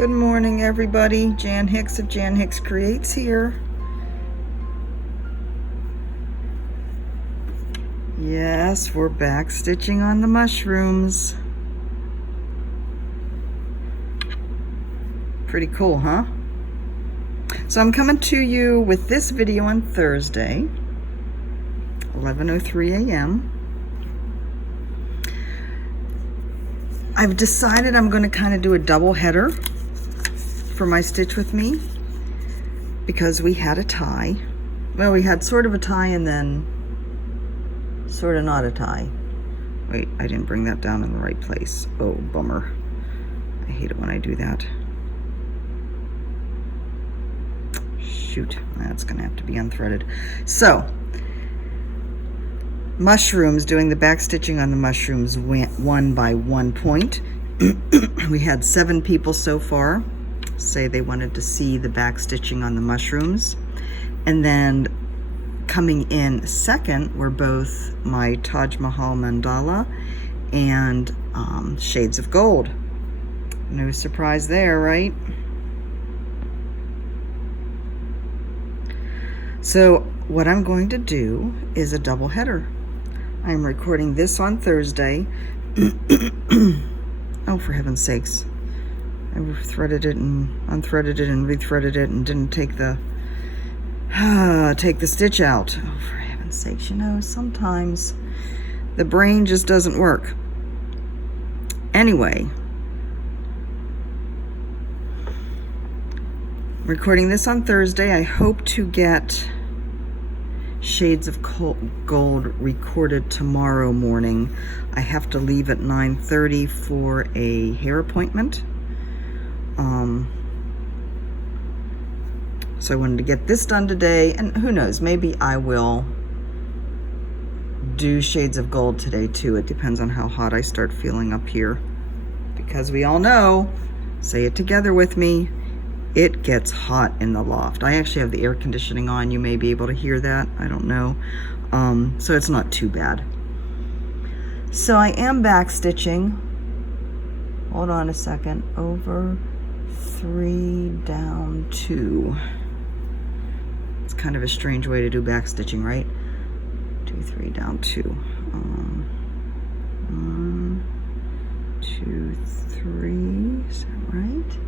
Good morning, everybody. Jan Hicks of Jan Hicks Creates here. Yes, we're back stitching on the mushrooms. Pretty cool, huh? So I'm coming to you with this video on Thursday, 11:03 a.m. I've decided I'm going to kind of do a double header for my Stitch With Me because we had a tie. Well, we had sort of a tie and then sort of not a tie. Wait, I didn't bring that down in the right place. Oh, bummer. I hate it when I do that. Shoot, that's gonna have to be unthreaded. So, mushrooms, doing the back stitching on the mushrooms won by 1 point. We had 7 people so far say they wanted to see the back stitching on the mushrooms. And then coming in second were both my Taj Mahal mandala and Shades of Gold. No surprise there, right? So what I'm going to do is a double header. I'm recording this on Thursday. Oh, for heaven's sakes. I threaded it and unthreaded it and rethreaded it and didn't take the stitch out. Oh, for heaven's sakes, you know, sometimes the brain just doesn't work. Anyway, recording this on Thursday. I hope to get Shades of Gold recorded tomorrow morning. I have to leave at 9:30 for a hair appointment. So I wanted to get this done today, and who knows, maybe I will do Shades of Gold today too. It depends on how hot I start feeling up here, because we all know, say it together with me, it gets hot in the loft. I actually have the air conditioning on. You may be able to hear that. I don't know. So it's not too bad. So I am back stitching. Hold on a second. Over 3, down 2. It's kind of a strange way to do back stitching, right? 2, 3, down 2. 1, 2, 3. Is that right?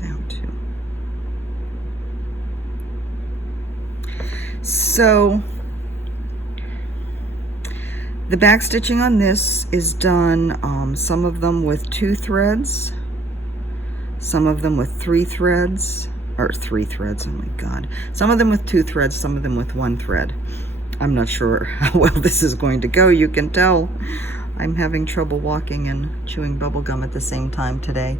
Down 2. So the back stitching on this is done, some of them with 2 threads, some of them with 3 threads, or 3 threads, oh my god. Some of them with 2 threads, some of them with 1 thread. I'm not sure how well this is going to go. You can tell I'm having trouble walking and chewing bubble gum at the same time today.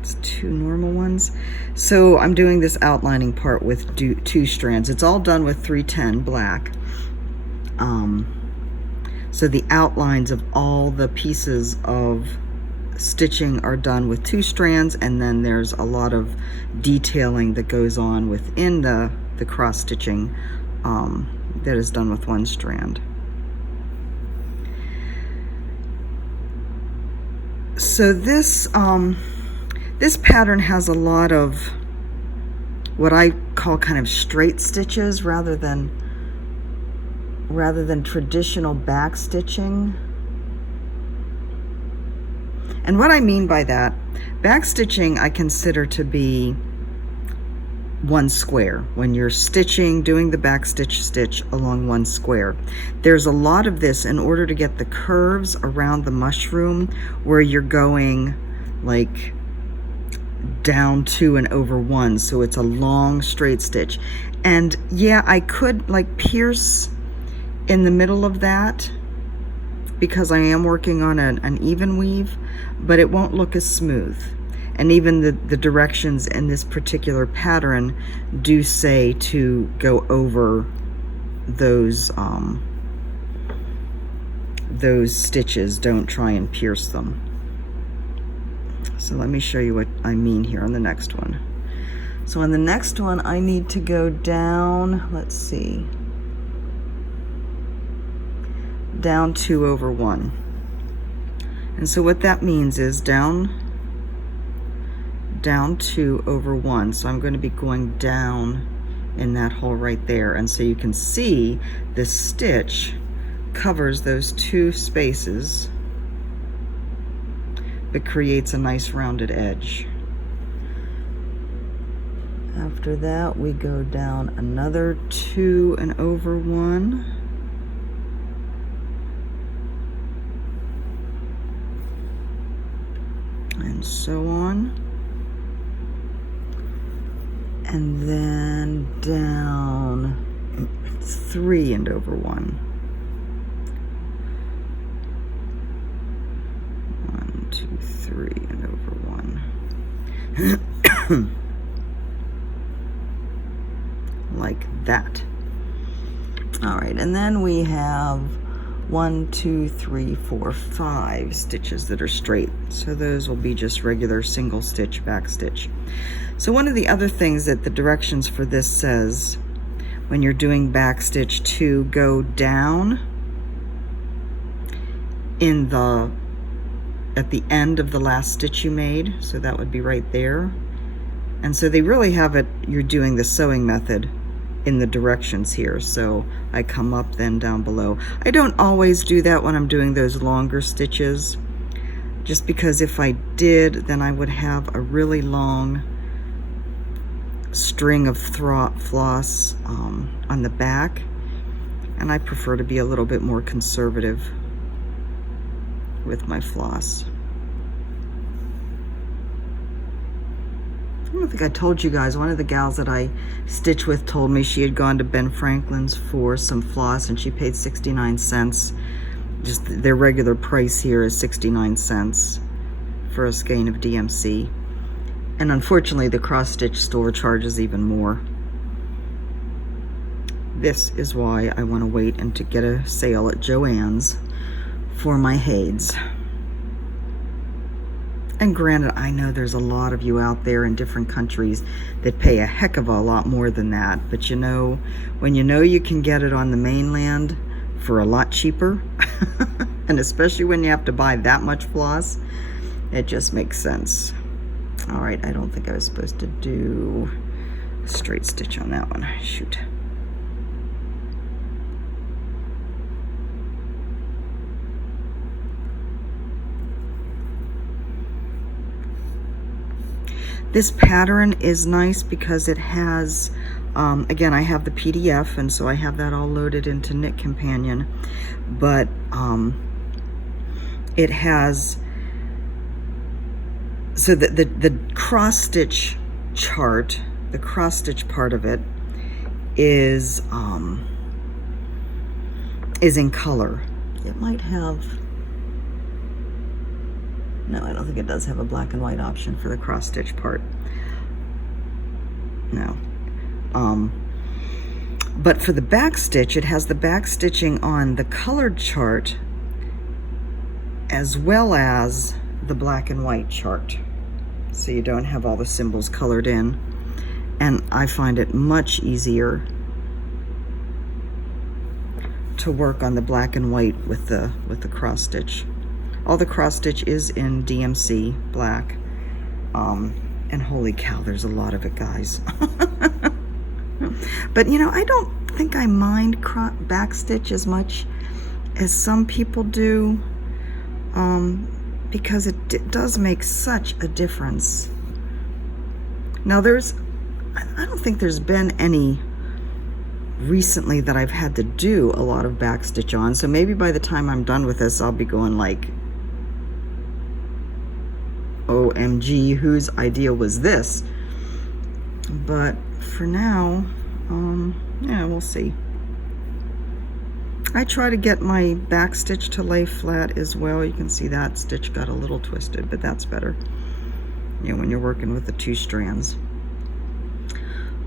It's 2 normal ones. So I'm doing this outlining part with 2 strands. It's all done with 310 black. So the outlines of all the pieces of stitching are done with 2 strands, and then there's a lot of detailing that goes on within the cross stitching that is done with 1 strand. So this this pattern has a lot of what I call kind of straight stitches rather than traditional back stitching. And what I mean by that, back stitching I consider to be 1 square. When you're stitching, doing the back stitch along 1 square. There's a lot of this in order to get the curves around the mushroom where you're going like down 2 and over 1, so it's a long straight stitch. And yeah, I could like pierce in the middle of that because I am working on an even weave, but it won't look as smooth. And even the directions in this particular pattern do say to go over those stitches. Don't try and pierce them. So let me show you what I mean here on the next one. So on the next one, I need to go down, let's see, down 2 over 1. And so what that means is down 2 over 1. So I'm going to be going down in that hole right there. And so you can see the stitch covers those 2 spaces, but creates a nice rounded edge. After that, we go down another 2 and over 1. And so on. And then down 3 and over 1. 1, 2, 3 and over 1. Like that. All right, and then we have 1, 2, 3, 4, 5 stitches that are straight. So those will be just regular single stitch back stitch. So one of the other things that the directions for this says, when you're doing back stitch, to go down in at the end of the last stitch you made. So that would be right there. And so they really have it, you're doing the sewing method in the directions here. So I come up then down below. I don't always do that when I'm doing those longer stitches, just because if I did, then I would have a really long string of floss on the back, and I prefer to be a little bit more conservative with my floss. I don't think I told you guys, one of the gals that I stitch with told me she had gone to Ben Franklin's for some floss and she paid 69 cents. Just their regular price here is 69 cents for a skein of DMC. And unfortunately, the cross-stitch store charges even more. This is why I want to wait and to get a sale at Joann's for my Hades. And granted, I know there's a lot of you out there in different countries that pay a heck of a lot more than that. But you know, when you know you can get it on the mainland for a lot cheaper, and especially when you have to buy that much floss, it just makes sense. All right, I don't think I was supposed to do a straight stitch on that one. Shoot. This pattern is nice because it has, again, I have the PDF, and so I have that all loaded into Knit Companion, but it has, so the cross-stitch chart, the cross-stitch part of it is in color. It might have, no, I don't think it does have a black and white option for the cross-stitch part. No. But for the back stitch, it has the back stitching on the colored chart as well as the black and white chart. So you don't have all the symbols colored in. And I find it much easier to work on the black and white with the cross stitch. All the cross stitch is in DMC black, and holy cow, there's a lot of it, guys. But you know, I don't think I mind back stitch as much as some people do, because it does make such a difference. Now I don't think there's been any recently that I've had to do a lot of back stitch on, so maybe by the time I'm done with this, I'll be going like, OMG, whose idea was this? But for now, yeah, we'll see. I try to get my back stitch to lay flat as well. You can see that stitch got a little twisted, but that's better, you know, when you're working with the 2 strands.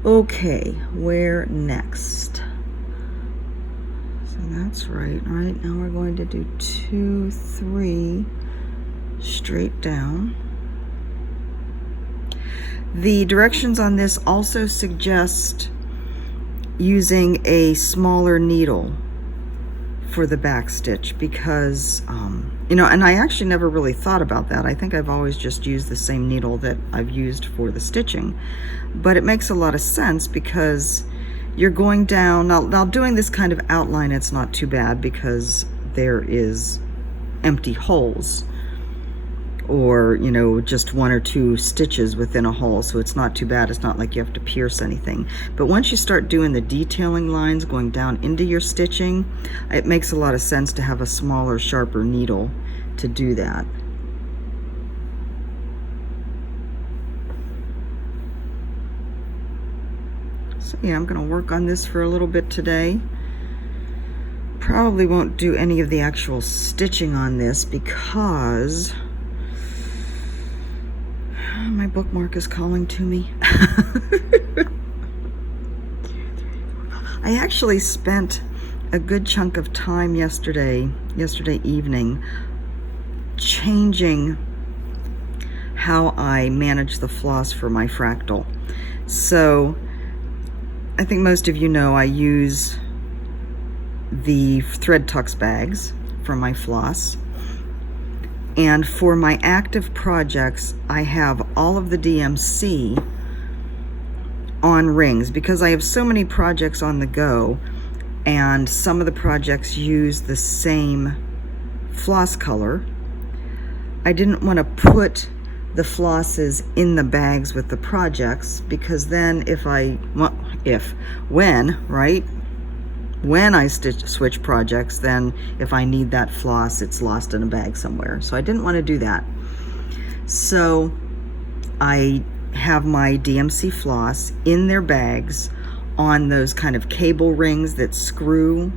Okay, where next? So that's right. All right, now we're going to do 2, 3 straight down. The directions on this also suggest using a smaller needle for the back stitch because, you know, and I actually never really thought about that. I think I've always just used the same needle that I've used for the stitching. But it makes a lot of sense because you're going down, now doing this kind of outline, it's not too bad because there is empty holes, or, you know, just 1 or 2 stitches within a hole, so it's not too bad. It's not like you have to pierce anything. But once you start doing the detailing lines going down into your stitching, it makes a lot of sense to have a smaller, sharper needle to do that. So yeah, I'm going to work on this for a little bit today. Probably won't do any of the actual stitching on this because my bookmark is calling to me. I actually spent a good chunk of time yesterday evening, changing how I manage the floss for my fractal. So I think most of you know I use the thread tucks bags for my floss. And for my active projects, I have all of the DMC on rings because I have so many projects on the go, and some of the projects use the same floss color. I didn't want to put the flosses in the bags with the projects because then when I switch projects, then if I need that floss, it's lost in a bag somewhere. So I didn't want to do that. So I have my DMC floss in their bags on those kind of cable rings that screw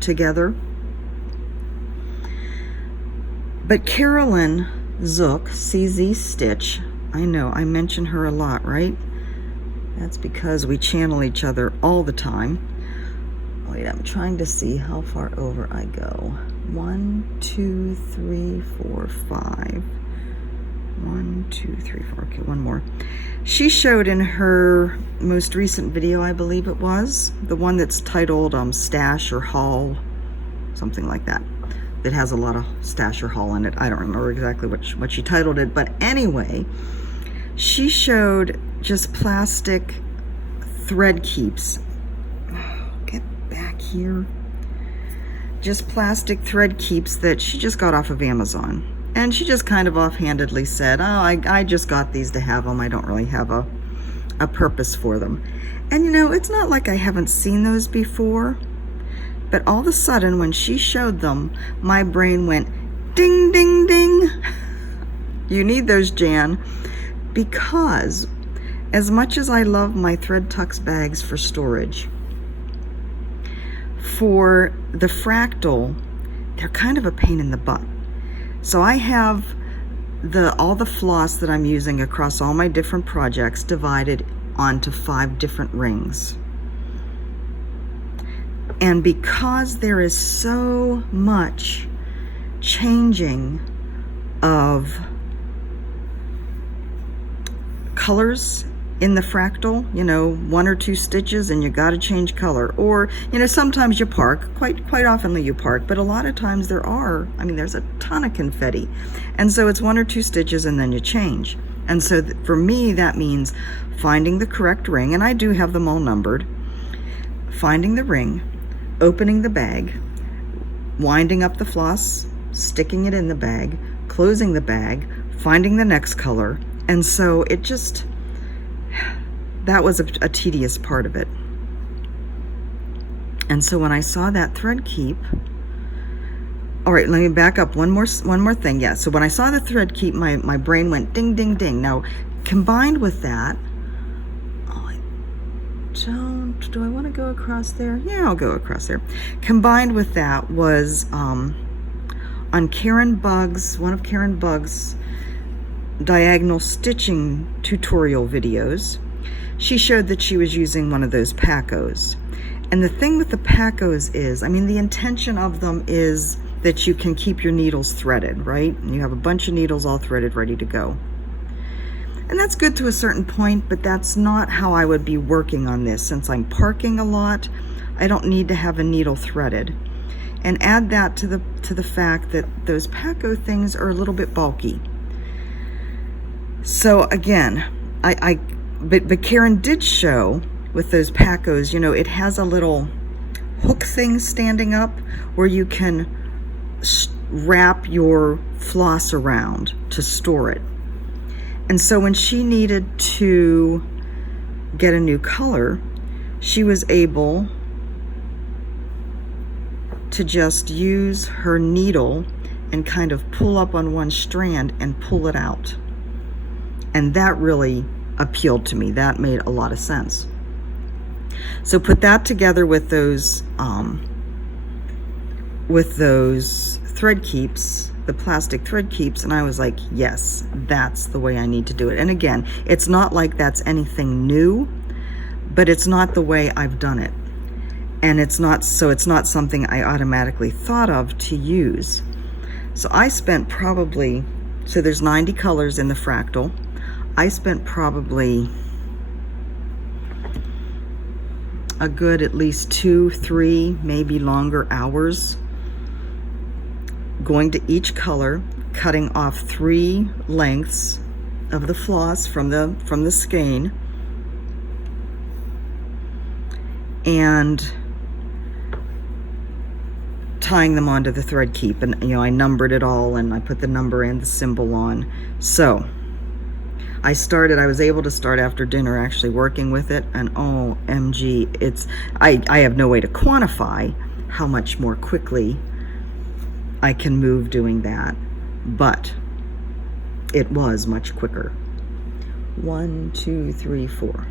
together. But Carolyn Zook, CZ Stitch, I know I mention her a lot, right? That's because we channel each other all the time. Wait, I'm trying to see how far over I go. 1, 2, 3, 4, 5. 1, 2, 3, 4. Okay, one more. She showed in her most recent video, I believe it was, the one that's titled Stash or Haul, something like that. That has a lot of stash or haul in it. I don't remember exactly what she titled it, but anyway, she showed just plastic thread keeps. Get back here. Just plastic thread keeps that she just got off of Amazon. And she just kind of offhandedly said, oh, I just got these to have them. I don't really have a purpose for them. And you know, it's not like I haven't seen those before, but all of a sudden when she showed them, my brain went ding, ding, ding. You need those, Jan, because as much as I love my thread tucks bags for storage, for the fractal, they're kind of a pain in the butt. So I have all the floss that I'm using across all my different projects divided onto 5 different rings. And because there is so much changing of colors in the fractal, you know, 1 or 2 stitches and you got to change color, or you know, sometimes you park, quite oftenly you park, but a lot of times there's a ton of confetti, and so it's 1 or 2 stitches and then you change. And so for me that means finding the correct ring, and I do have them all numbered, finding the ring, opening the bag, winding up the floss, sticking it in the bag, closing the bag, finding the next color. And so it just, that was a tedious part of it. And so when I saw that thread keep, all right, let me back up one more thing. Yeah, so when I saw the thread keep, my brain went ding, ding, ding. Now, combined with that, do I want to go across there? Yeah, I'll go across there. Combined with that was on Karen Bugg's, one of Karen Bugg's diagonal stitching tutorial videos, she showed that she was using one of those Pacos. And the thing with the Pacos is, I mean, the intention of them is that you can keep your needles threaded, right? And you have a bunch of needles all threaded, ready to go. And that's good to a certain point, but that's not how I would be working on this. Since I'm parking a lot, I don't need to have a needle threaded. and add that to the fact that those Paco things are a little bit bulky. So again, but Karen did show with those Pacos, you know, it has a little hook thing standing up where you can wrap your floss around to store it. And so when she needed to get a new color, she was able to just use her needle and kind of pull up on one strand and pull it out. And that really appealed to me. That made a lot of sense. So put that together with those thread keeps, the plastic thread keeps, and I was like, yes, that's the way I need to do it. And again, it's not like that's anything new, but it's not the way I've done it. And it's not something I automatically thought of to use. So I spent probably, so there's 90 colors in the fractal. I spent probably a good at least 2, 3, maybe longer hours going to each color, cutting off 3 lengths of the floss from the skein, and tying them onto the thread keep. And you know, I numbered it all, and I put the number and the symbol on. So I was able to start after dinner actually working with it, and OMG, I have no way to quantify how much more quickly I can move doing that, but it was much quicker. 1, 2, 3, 4.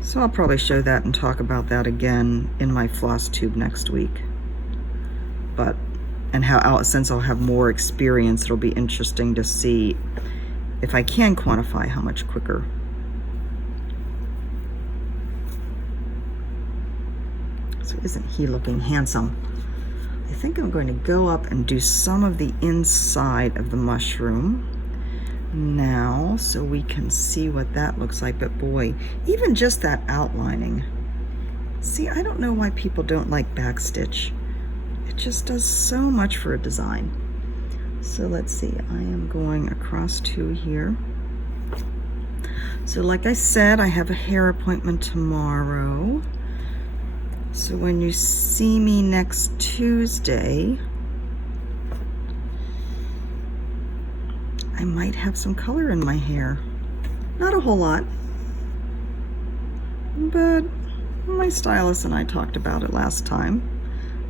So I'll probably show that and talk about that again in my floss tube next week. Since I'll have more experience, it'll be interesting to see if I can quantify how much quicker. So isn't he looking handsome? I think I'm going to go up and do some of the inside of the mushroom now so we can see what that looks like. But boy, even just that outlining. See, I don't know why people don't like backstitch. It just does so much for a design. So let's see, I am going across 2 here. So like I said, I have a hair appointment tomorrow. So when you see me next Tuesday, I might have some color in my hair. Not a whole lot, but my stylist and I talked about it last time,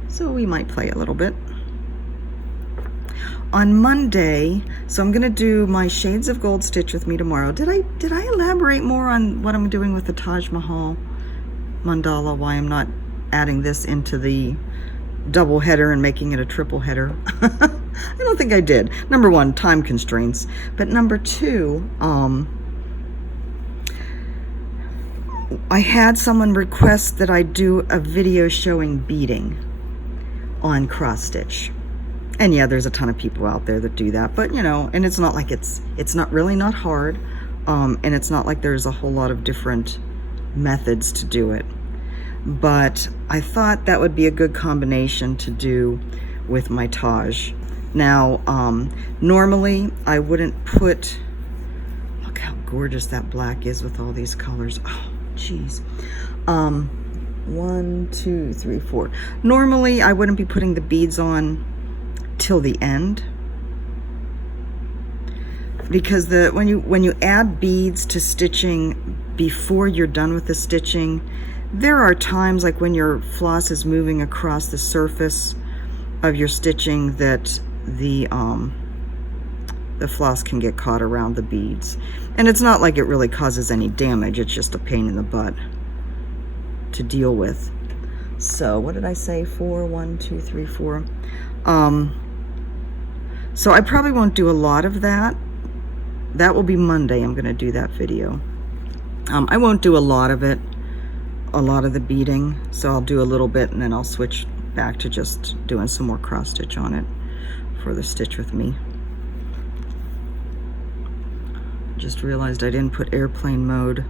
so we might play a little bit. On Monday, so I'm gonna do my Shades of Gold stitch with me tomorrow. Did I elaborate more on what I'm doing with the Taj Mahal mandala, why I'm not adding this into the double header and making it a triple header? I don't think I did. Number 1, time constraints. But number 2, I had someone request that I do a video showing beading on cross stitch. And yeah, there's a ton of people out there that do that, but you know, and it's not like it's not really not hard, and it's not like there's a whole lot of different methods to do it. But I thought that would be a good combination to do with my Taj. Now, normally I wouldn't put, look how gorgeous that black is with all these colors. Oh, geez. 1, 2, 3, 4. Normally I wouldn't be putting the beads on till the end, because when you add beads to stitching before you're done with the stitching, there are times like when your floss is moving across the surface of your stitching that the floss can get caught around the beads, and it's not like it really causes any damage, it's just a pain in the butt to deal with. So what did I say? 4, 1, 2, 3, 4. So I probably won't do a lot of that. That will be Monday. I'm going to do that video. I won't do a lot of it, a lot of the beading. So I'll do a little bit and then I'll switch back to just doing some more cross stitch on it for the stitch with me. Just realized I didn't put airplane mode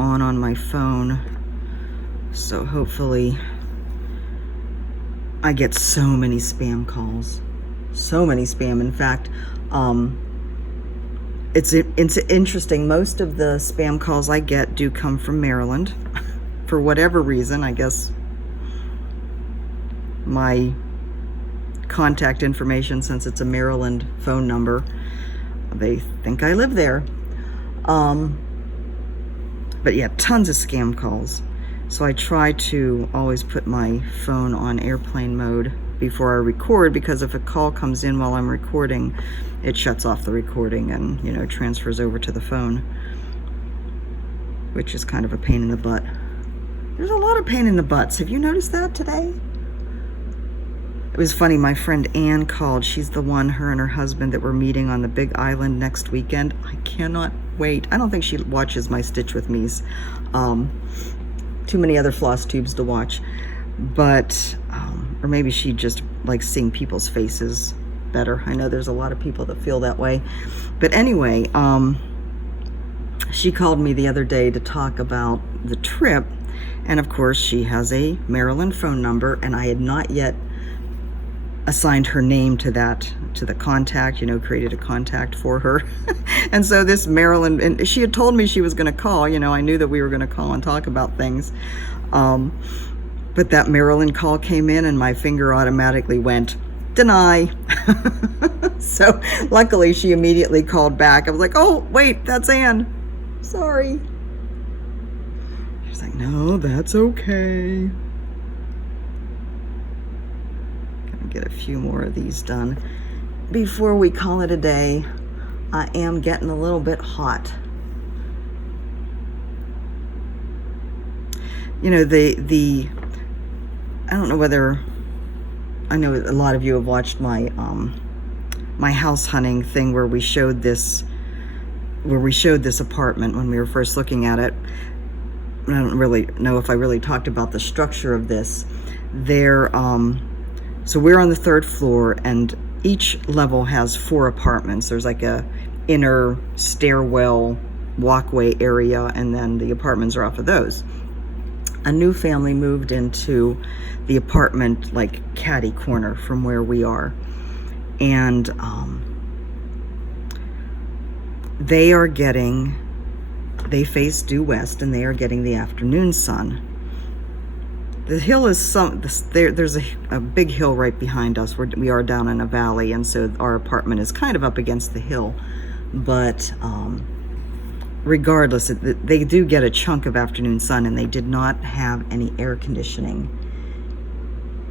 on my phone. So hopefully I get so many spam calls. So many spam. In fact, it's interesting. Most of the spam calls I get do come from Maryland. For whatever reason, I guess my contact information, since it's a Maryland phone number, they think I live there. But yeah, tons of scam calls. So I try to always put my phone on airplane mode before I record, because if a call comes in while I'm recording, it shuts off the recording and, you know, transfers over to the phone, which is kind of a pain in the butt. There's a lot of pain in the butts. Have you noticed that today? It was funny, my friend Ann called. She's the one, her and her husband, that were meeting on the Big Island next weekend. I cannot wait. I don't think she watches my Stitch With Me's. Too many other floss tubes to watch. But, or maybe she just likes seeing people's faces better. I know there's a lot of people that feel that way. But anyway, she called me the other day to talk about the trip. And of course, she has a Maryland phone number, and I had not yet assigned her name to that, to the contact, you know, created a contact for her. And so this Maryland, and she had told me she was going to call, you know, I knew that we were going to call and talk about things. But that Maryland call came in and my finger automatically went, deny. So luckily she immediately called back. I was like, oh, wait, that's Ann. Sorry. She's like, no, that's okay. Get a few more of these done before we call it a day. I am getting a little bit hot. You know, I don't know whether, I know a lot of you have watched my my house hunting thing where we showed this apartment when we were first looking at it. I don't really know if I really talked about the structure of this. So we're on the 3rd floor, and each level has 4 apartments. There's like a inner stairwell walkway area, and then the apartments are off of those. A new family moved into the apartment like catty corner from where we are, and they face due west, and they are getting the afternoon sun. The hill is there's a big hill right behind us. We are down in a valley, and so our apartment is kind of up against the hill. But regardless, they do get a chunk of afternoon sun, and they did not have any air conditioning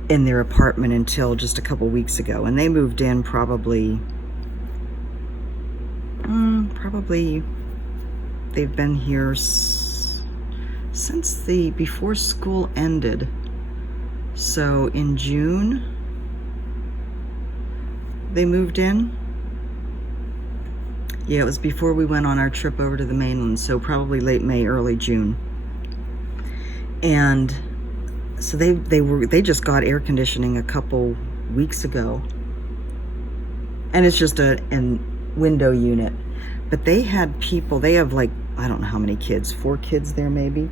in their apartment until just a couple weeks ago. And they moved in probably they've been here since before school ended. So in June they moved in. Yeah, it was before we went on our trip over to the mainland, so probably late May, early June. And so they just got air conditioning a couple weeks ago, and it's just a window unit. But they had people, they have like, I don't know how many kids, 4 kids there maybe.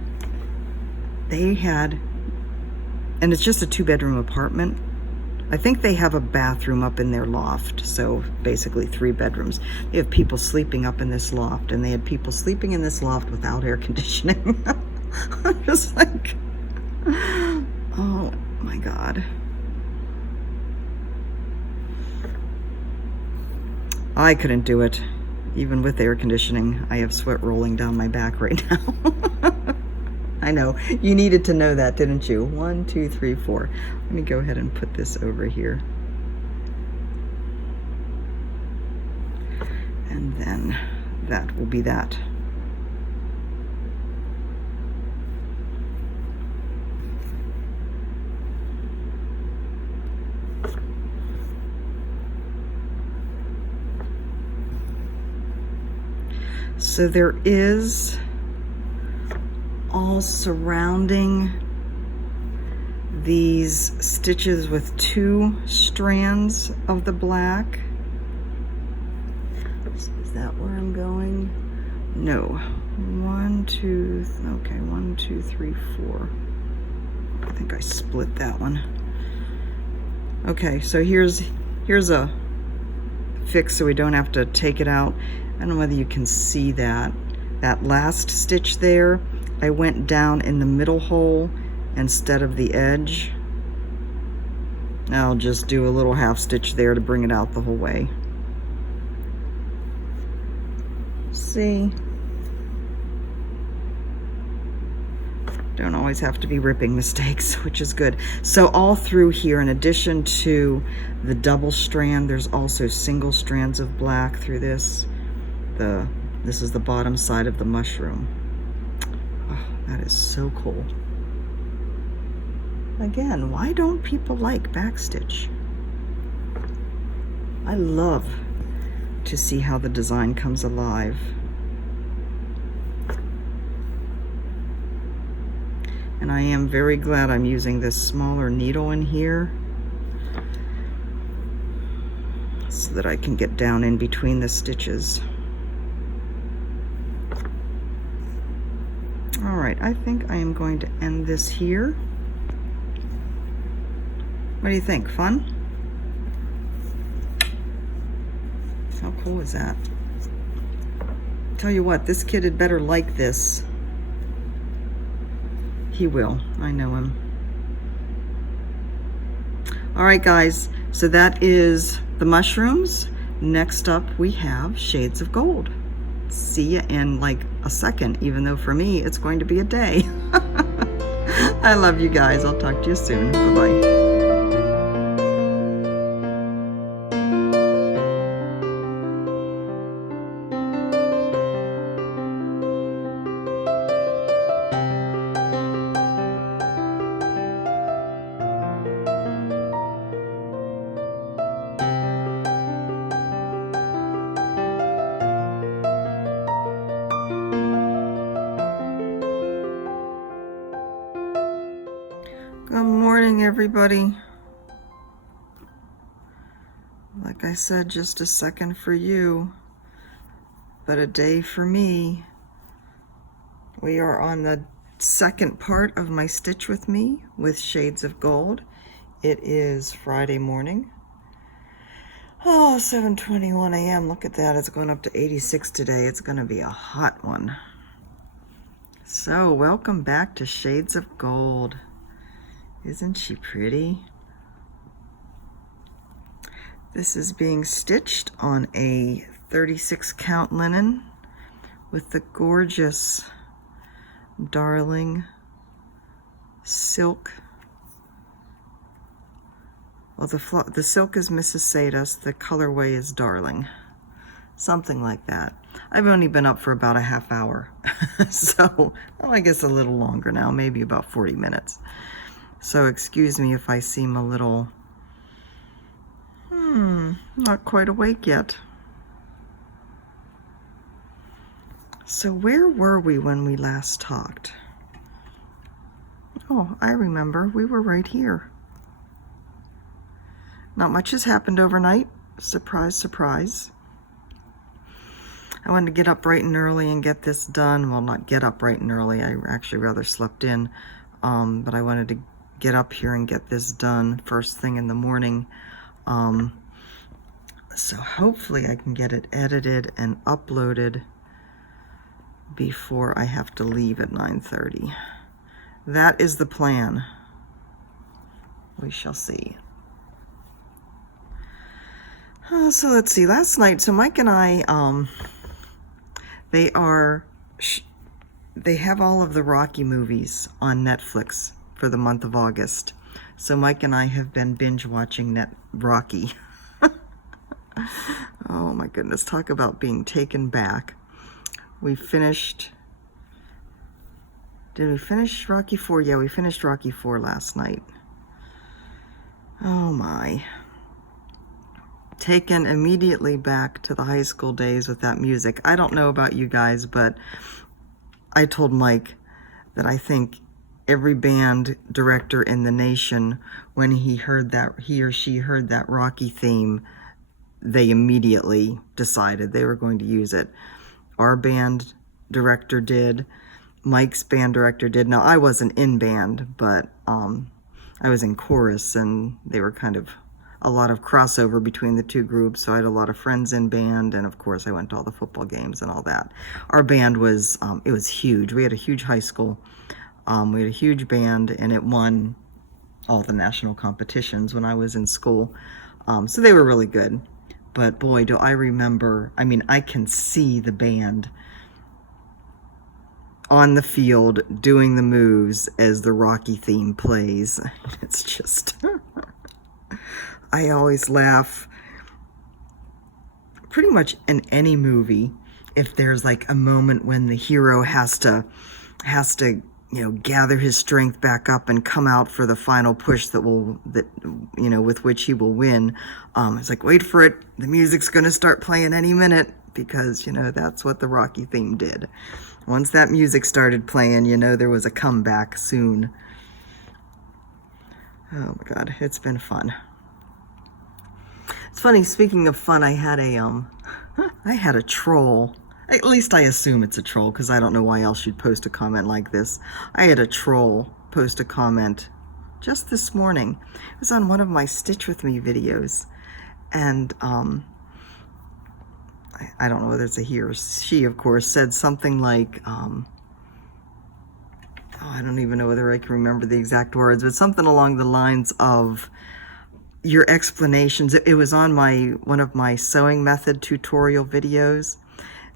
They had, and it's just a 2-bedroom apartment. I think they have a bathroom up in their loft, so basically 3 bedrooms. They have people sleeping up in this loft, and they had people sleeping in this loft without air conditioning. I'm just like, oh my God. I couldn't do it. Even with air conditioning, I have sweat rolling down my back right now. I know, you needed to know that, didn't you? 1, 2, 3, 4. Let me go ahead and put this over here. And then that will be that. So there is all surrounding these stitches with 2 strands of the black. Is that where I'm going? No. 1, 2, okay, 1, 2, 3, 4. I think I split that one. Okay, so here's a fix so we don't have to take it out. I don't know whether you can see that. That last stitch there, I went down in the middle hole instead of the edge. I'll just do a little half stitch there to bring it out the whole way. See? Don't always have to be ripping mistakes, which is good. So all through here, in addition to the double strand, there's also single strands of black through this. This is the bottom side of the mushroom. Oh, that is so cool. Again, why don't people like backstitch? I love to see how the design comes alive. And I am very glad I'm using this smaller needle in here so that I can get down in between the stitches. All right, I think I am going to end this here. What do you think? Fun? How cool is that? Tell you what, this kid had better like this. He will. I know him. All right, guys. So that is the mushrooms. Next up, we have Shades of Gold. See you in like a second, even though for me, it's going to be a day. I love you guys. I'll talk to you soon. Bye-bye. Good morning, everybody. Like I said, just a second for you, but a day for me. We are on the second part of my Stitch With Me with Shades of Gold. It is Friday morning. Oh, 7:21 a.m. Look at that. It's going up to 86 today. It's going to be a hot one. So, welcome back to Shades of Gold. Isn't she pretty? This is being stitched on a 36 count linen with the gorgeous Darling silk. Well, the silk is Mrs. Sadus, the colorway is Darling. Something like that. I've only been up for about a half hour. So, well, I guess a little longer now, maybe about 40 minutes. So excuse me if I seem a little, not quite awake yet. So where were we when we last talked? Oh, I remember, we were right here. Not much has happened overnight. Surprise, surprise. I wanted to get up bright and early and get this done. Well, not get up bright and early. I actually rather slept in. But I wanted to get up here and get this done first thing in the morning. So hopefully I can get it edited and uploaded before I have to leave at 9:30. That is the plan. We shall see. So let's see, last night, so Mike and I, they have all of the Rocky movies on Netflix for the month of August. So Mike and I have been binge watching Rocky. Oh my goodness, talk about being taken back. We finished, did we finish Rocky 4? Yeah, we finished Rocky 4 last night. Oh my. Taken immediately back to the high school days with that music. I don't know about you guys, but I told Mike that I think every band director in the nation, when he or she heard that Rocky theme, they immediately decided they were going to use it. Our band director did. Mike's band director did. Now, I wasn't in band, but I was in chorus, and they were kind of a lot of crossover between the two groups, so I had a lot of friends in band, and of course I went to all the football games and all that. Our band was, it was huge. We had a huge high school. We had a huge band, and it won all the national competitions when I was in school. So they were really good. But boy, do I remember, I mean, I can see the band on the field doing the moves as the Rocky theme plays. It's just, I always laugh. Pretty much in any movie, if there's like a moment when the hero has to, gather his strength back up and come out for the final push with which he will win. It's like, wait for it. The music's going to start playing any minute, because, that's what the Rocky theme did. Once that music started playing, there was a comeback soon. Oh my God, it's been fun. It's funny, speaking of fun, I had a troll. At least I assume it's a troll, because I don't know why else you'd post a comment like this. I had a troll post a comment just this morning. It was on one of my Stitch With Me videos. And I don't know whether it's a he or she, of course, said something like, I don't even know whether I can remember the exact words, but something along the lines of, your explanations. It was on one of my sewing method tutorial videos.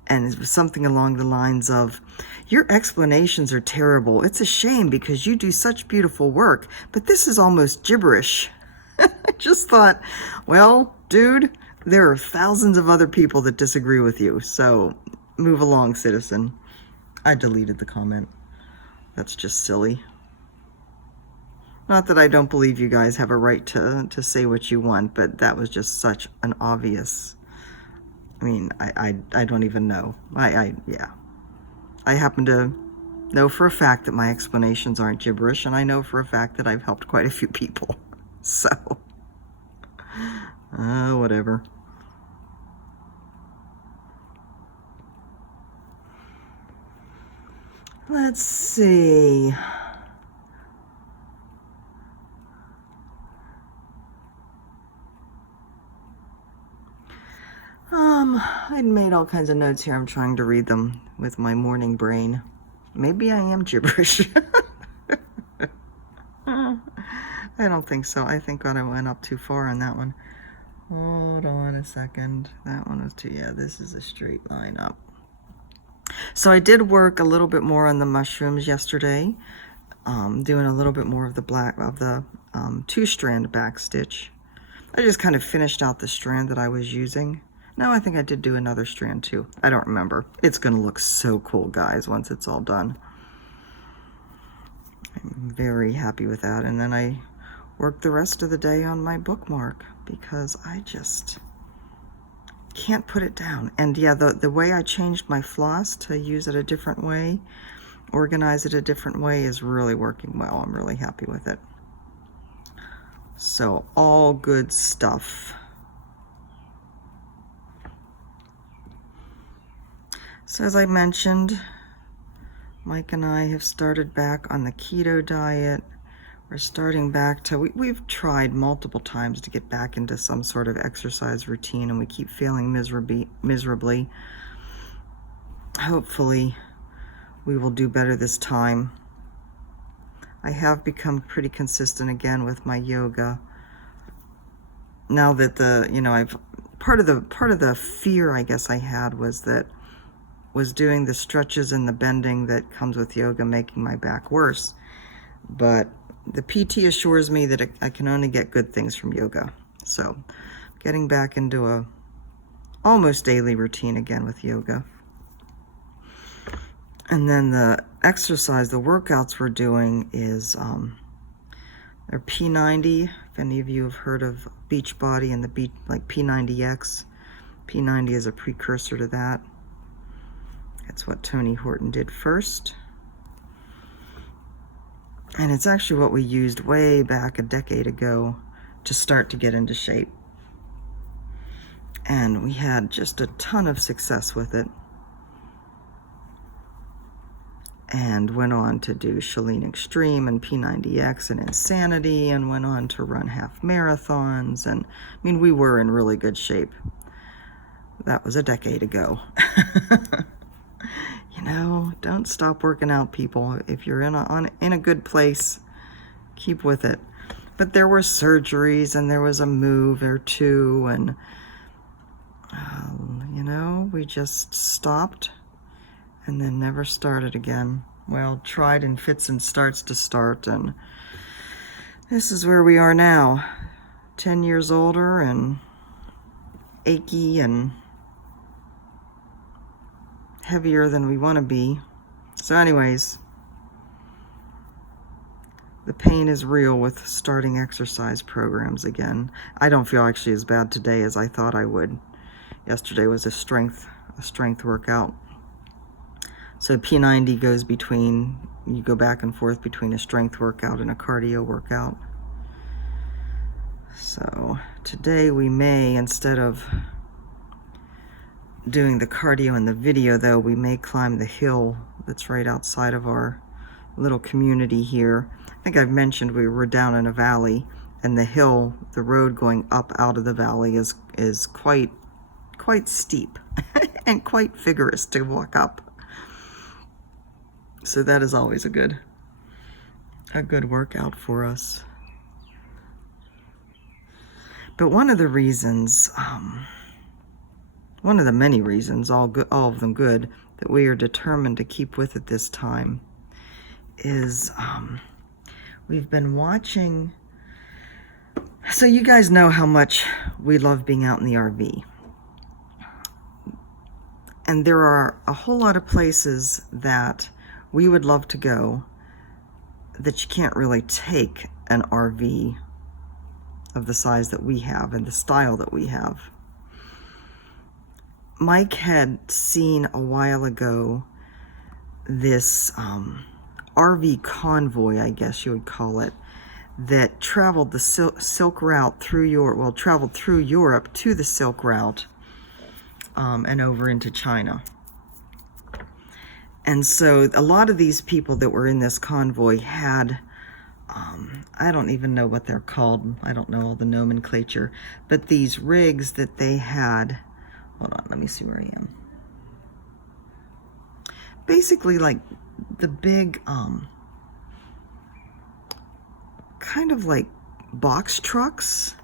And it was something along the lines of, your explanations are terrible. It's a shame because you do such beautiful work, but this is almost gibberish. I just thought, well, dude, there are thousands of other people that disagree with you, so move along, citizen. I deleted the comment. That's just silly. Not that I don't believe you guys have a right to say what you want, but that was just such an obvious... I mean, I don't even know. Yeah. I happen to know for a fact that my explanations aren't gibberish, and I know for a fact that I've helped quite a few people. So, whatever. Let's see. I'd made all kinds of notes here. I'm trying to read them with my morning brain. Maybe I am gibberish. I don't think so. I think I went up too far on that one. Hold on a second. That one was too, yeah, this is a straight line up. So I did work a little bit more on the mushrooms yesterday, doing a little bit more of the two-strand back stitch. I just kind of finished out the strand that I was using. No, I think I did do another strand too. I don't remember. It's going to look so cool, guys, once it's all done. I'm very happy with that. And then I worked the rest of the day on my bookmark because I just can't put it down. And yeah, the way I changed my floss to use it a different way, organize it a different way, is really working well. I'm really happy with it. So all good stuff. So as I mentioned, Mike and I have started back on the keto diet. We're starting back to, we've tried multiple times to get back into some sort of exercise routine, and we keep failing miserably. Hopefully we will do better this time. I have become pretty consistent again with my yoga. Now that part of the fear I guess I had was doing the stretches and the bending that comes with yoga making my back worse. But the PT assures me that I can only get good things from yoga. So getting back into a almost daily routine again with yoga. And then the exercise, the workouts we're doing is they're P90. If any of you have heard of Beachbody and the like P90X. P90 is a precursor to that. That's what Tony Horton did first. And it's actually what we used way back a decade ago to start to get into shape. And we had just a ton of success with it. and went on to do Chalene Extreme and P90X and Insanity, and went on to run half marathons. And I mean, we were in really good shape. That was a decade ago. You know, don't stop working out, people. If you're in a good place, keep with it. But there were surgeries, and there was a move or two, and you know, we just stopped and then never started again. Well, tried in fits and starts to start, and this is where we are now. 10 years older and achy and heavier than we want to be. So anyways, the pain is real with starting exercise programs again. I don't feel actually as bad today as I thought I would. Yesterday was a strength workout. So P90 goes between, you go back and forth between a strength workout and a cardio workout. So today we may, instead of doing the cardio in the video though, we may climb the hill that's right outside of our little community here. I think I've mentioned we were down in a valley, and the hill, the road going up out of the valley is quite steep and quite vigorous to walk up. So that is always a good workout for us. But one of the reasons, one of the many reasons, all of them good, that we are determined to keep with it this time is we've been watching. So you guys know how much we love being out in the RV. And there are a whole lot of places that we would love to go that you can't really take an RV of the size that we have and the style that we have. Mike had seen a while ago this RV convoy, I guess you would call it, that traveled the Silk Route through Europe, traveled through Europe to the Silk Route and over into China. And so a lot of these people that were in this convoy had, I don't even know what they're called. I don't know all the nomenclature, but these rigs that they had, hold on, let me see where I am. Basically like the big, kind of like box trucks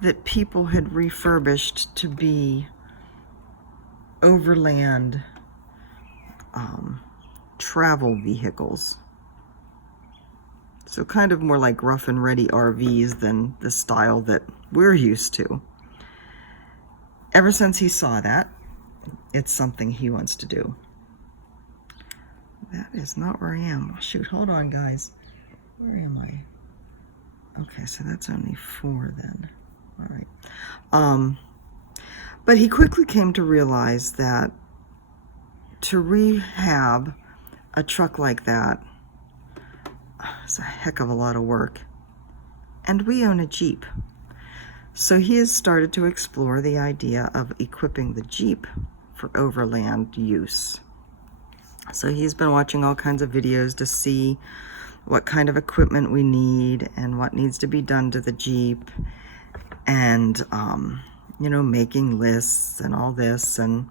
that people had refurbished to be overland travel vehicles. So kind of more like rough and ready RVs than the style that we're used to. Ever since he saw that, it's something he wants to do. That is not where I am. Shoot, hold on, guys. Where am I? Okay, so that's only 4 then. All right. But he quickly came to realize that to rehab a truck like that is a heck of a lot of work. And we own a Jeep. So he has started to explore the idea of equipping the Jeep for overland use. So he's been watching all kinds of videos to see what kind of equipment we need and what needs to be done to the Jeep, and you know, making lists and all this. And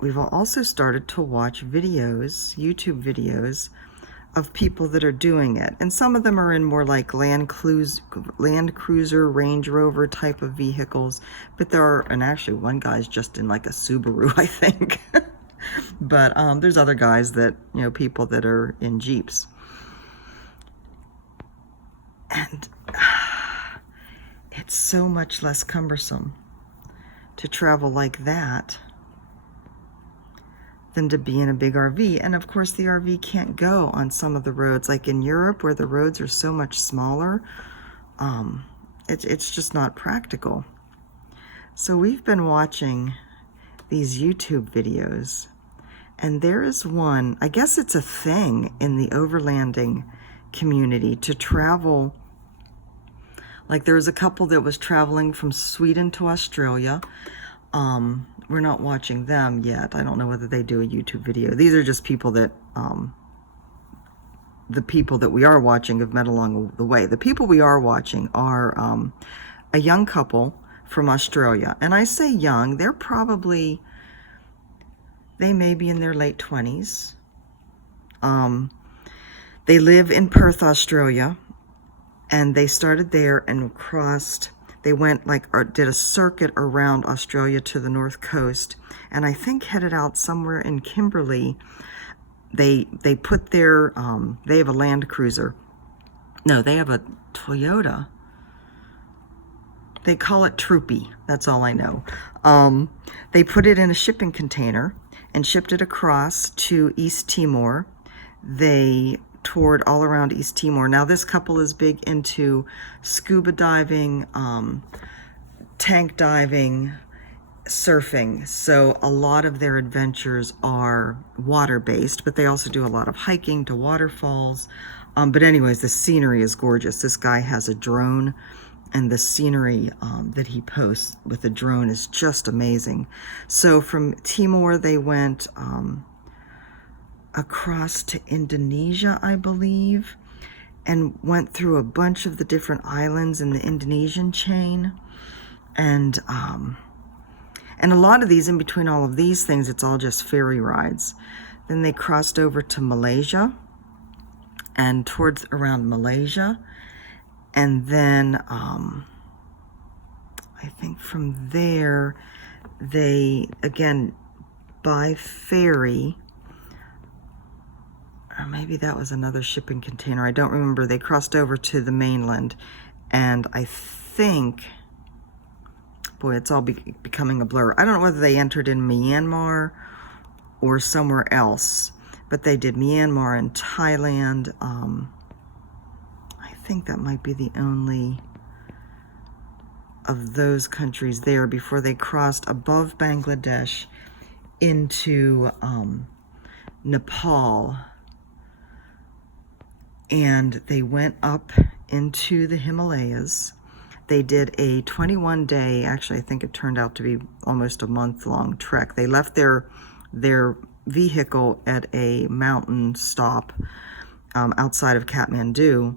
we've also started to watch videos, YouTube videos, of people that are doing it. And some of them are in more like Land Cruiser, Range Rover type of vehicles. But there are, and actually one guy's just in like a Subaru, I think. But there's other guys that, you know, people that are in Jeeps. And it's so much less cumbersome to travel like that than to be in a big RV. And of course the RV can't go on some of the roads, like in Europe where the roads are so much smaller. It's just not practical. So we've been watching these YouTube videos, and there is one, I guess it's a thing in the overlanding community to travel. Like there was a couple that was traveling from Sweden to Australia. we're not watching them yet. I don't know whether they do a YouTube video. These are just people that, the people that we are watching have met along the way. The people we are watching are a young couple from Australia. And I say young, they may be in their late 20s. They live in Perth, Australia, and they started there and they went did a circuit around Australia to the north coast, and I think headed out somewhere in Kimberley. They put their, they have a Land Cruiser. No, they have a Toyota. They call it Troopy, that's all I know. They put it in a shipping container and shipped it across to East Timor. They toured all around East Timor. Now this couple is big into scuba diving, tank diving, surfing. So a lot of their adventures are water-based, but they also do a lot of hiking to waterfalls. But anyways, the scenery is gorgeous. This guy has a drone, and the scenery that he posts with the drone is just amazing. So from Timor, they went across to Indonesia, I believe, and went through a bunch of the different islands in the Indonesian chain. And a lot of these, in between all of these things, it's all just ferry rides. Then they crossed over to Malaysia and towards around Malaysia. And then I think from there, they, again, by ferry, or maybe that was another shipping container, I don't remember. They crossed over to the mainland, and I think, boy, it's all becoming a blur. I don't know whether they entered in Myanmar or somewhere else, but they did Myanmar and Thailand. I think that might be the only of those countries there before they crossed above Bangladesh into Nepal. And they went up into the Himalayas. They did a 21-day, actually I think it turned out to be almost a month-long trek. They left their vehicle at a mountain stop outside of Kathmandu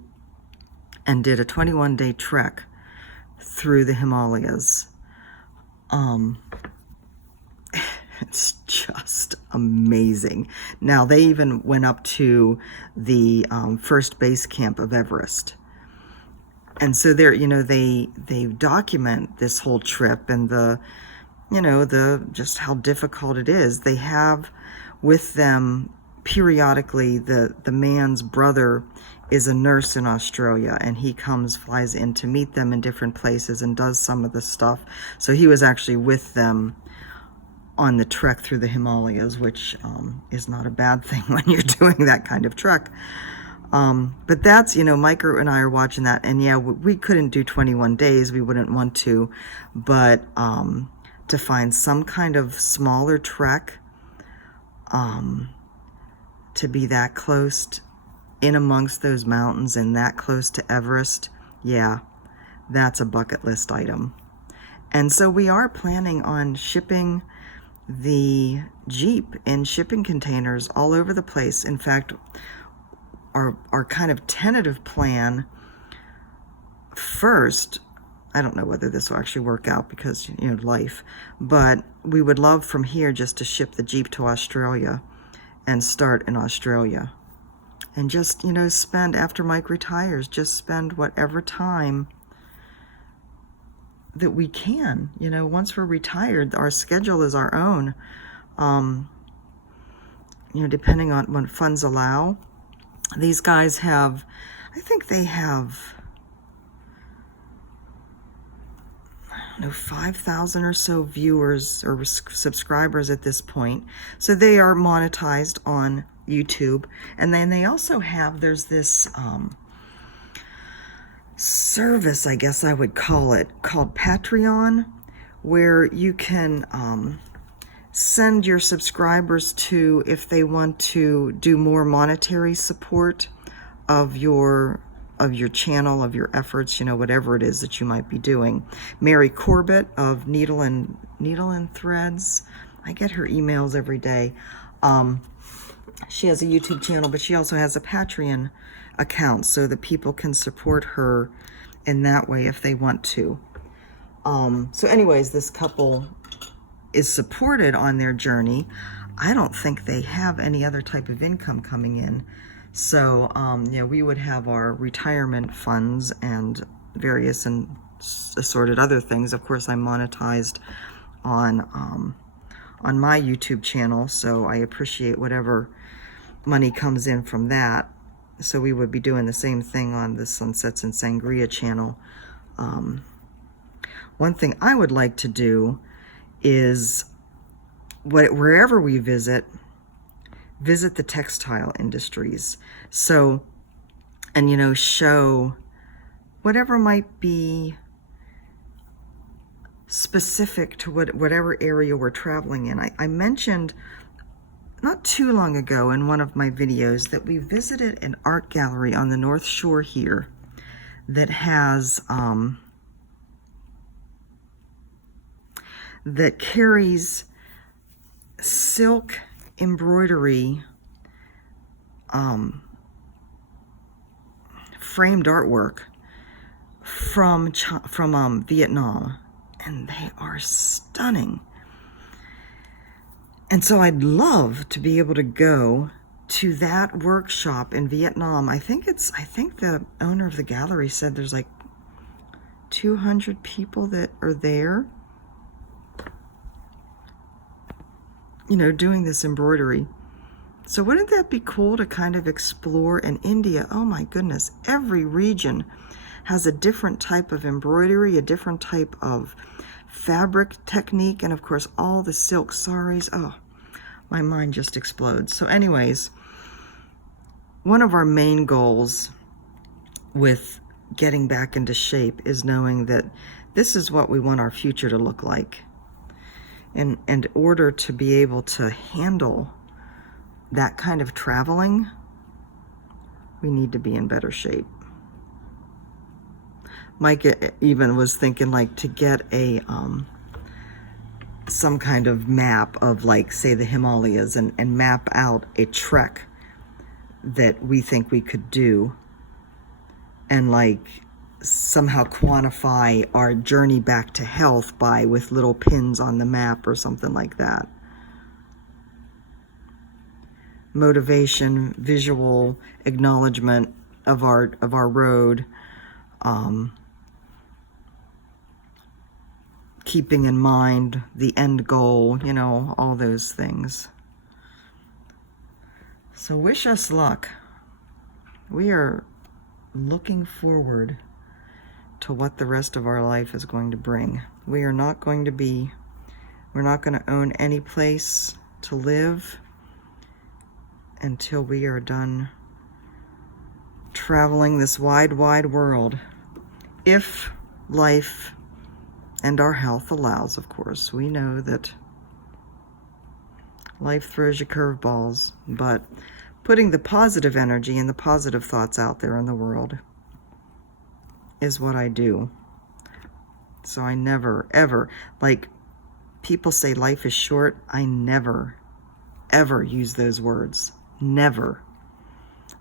and did a 21-day trek through the Himalayas. It's just amazing. Now, they even went up to the first base camp of Everest. And so there, they document this whole trip and just how difficult it is. They have with them periodically, the man's brother is a nurse in Australia, and he flies in to meet them in different places and does some of the stuff. So he was actually with them on the trek through the Himalayas, which is not a bad thing when you're doing that kind of trek. But that's, Micah and I are watching that, and yeah, we couldn't do 21 days. We wouldn't want to, but to find some kind of smaller trek, to be that close in amongst those mountains and that close to Everest, yeah, that's a bucket list item. And so we are planning on shipping the Jeep in shipping containers all over the place. In fact, our kind of tentative plan first, I don't know whether this will actually work out because, life, but we would love from here just to ship the Jeep to Australia and start in Australia. And just, spend, after Mike retires, just spend whatever time that we can. Once we're retired, our schedule is our own. Depending on what funds allow. These guys have, I think they have, 5,000 or so viewers or subscribers at this point. So they are monetized on YouTube. And then they also have, there's this service, I guess I would call it, called Patreon, where you can send your subscribers to, if they want to do more monetary support of your your channel, of your efforts, you know, whatever it is that you might be doing. Mary Corbett of Needle and Threads. I get her emails every day. She has a YouTube channel, but she also has a Patreon account so that people can support her in that way if they want to. So anyways, this couple is supported on their journey. I don't think they have any other type of income coming in. So, yeah, we would have our retirement funds and various and assorted other things. Of course, I'm monetized on my YouTube channel, so I appreciate whatever money comes in from that. So we would be doing the same thing on the Sunsets and Sangria channel. One thing I would like to do is, wherever we visit the textile industries. So, and, you know, show whatever might be specific to whatever area we're traveling in. I mentioned not too long ago in one of my videos that we visited an art gallery on the North Shore here that has, that carries silk embroidery, framed artwork from Vietnam, and they are stunning. And so I'd love to be able to go to that workshop in Vietnam. I think the owner of the gallery said there's like 200 people that are there, you know, doing this embroidery. So wouldn't that be cool to kind of explore in India? Oh my goodness, every region has a different type of embroidery, a different type of fabric technique, and of course all the silk saris. Oh, my mind just explodes. So anyways, one of our main goals with getting back into shape is knowing that this is what we want our future to look like. And in order to be able to handle that kind of traveling, we need to be in better shape. Mike even was thinking, like, to get a some kind of map of, like, say, the Himalayas, and map out a trek that we think we could do, and, like, somehow quantify our journey back to health with little pins on the map or something like that. Motivation, visual acknowledgement of our road, keeping in mind the end goal, you know, all those things. So wish us luck. We are looking forward to what the rest of our life is going to bring. We're not going to own any place to live until we are done traveling this wide, wide world. If life and our health allows, of course. We know that life throws you curveballs, but putting the positive energy and the positive thoughts out there in the world is what I do. So I never, ever, like, people say life is short. I never, ever use those words. Never.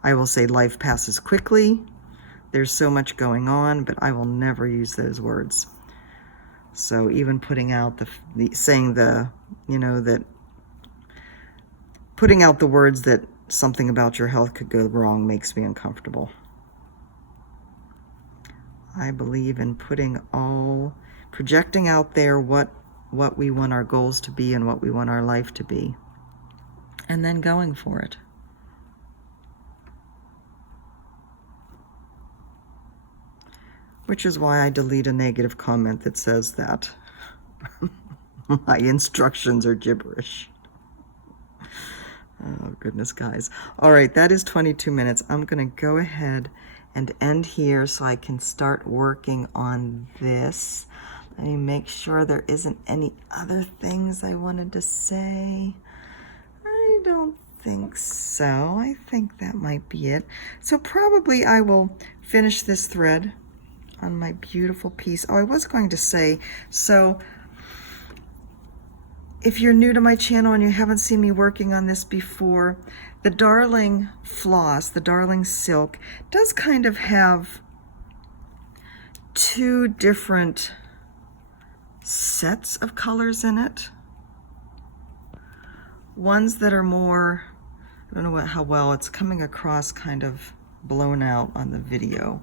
I will say life passes quickly. There's so much going on, but I will never use those words. So even putting out putting out the words that something about your health could go wrong makes me uncomfortable. I believe in projecting out there what we want our goals to be and what we want our life to be, and then going for it. Which is why I delete a negative comment that says that my instructions are gibberish. Oh, goodness, guys. All right, that is 22 minutes. I'm going to go ahead and end here so I can start working on this. Let me make sure there isn't any other things I wanted to say. I don't think so. I think that might be it. So probably I will finish this thread on my beautiful piece. Oh, I was going to say, so if you're new to my channel and you haven't seen me working on this before, the Darling floss, the Darling silk, does kind of have two different sets of colors in it. Ones that are more, I don't know how well it's coming across, kind of blown out on the video.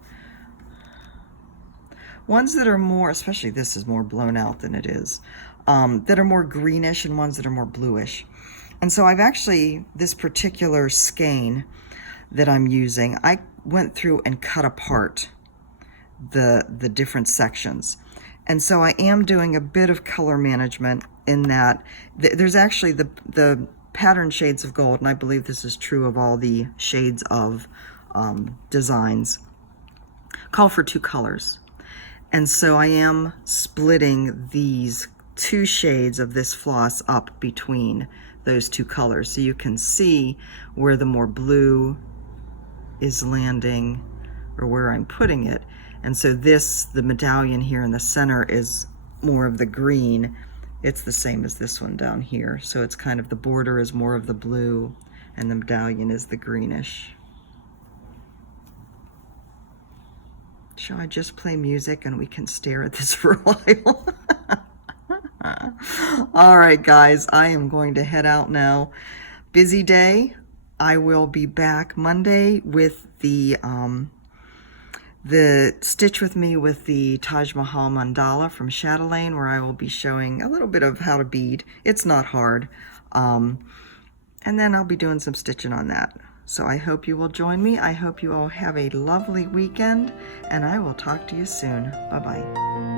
Ones that are more, especially this is more blown out than it is, that are more greenish, and ones that are more bluish. And so I've actually, this particular skein that I'm using, I went through and cut apart the different sections. And so I am doing a bit of color management in that there's actually the pattern shades of gold, and I believe this is true of all the shades of designs, call for two colors. And so I am splitting these two shades of this floss up between those two colors, so you can see where the more blue is landing, or where I'm putting it. And so this, the medallion here in the center, is more of the green. It's the same as this one down here. So it's kind of, the border is more of the blue and the medallion is the greenish. Shall I just play music and we can stare at this for a while? All right, guys, I am going to head out now. Busy day. I will be back Monday with the Stitch With Me with the Taj Mahal mandala from Chatelaine, where I will be showing a little bit of how to bead. It's not hard. And then I'll be doing some stitching on that. So I hope you will join me. I hope you all have a lovely weekend, and I will talk to you soon. Bye-bye.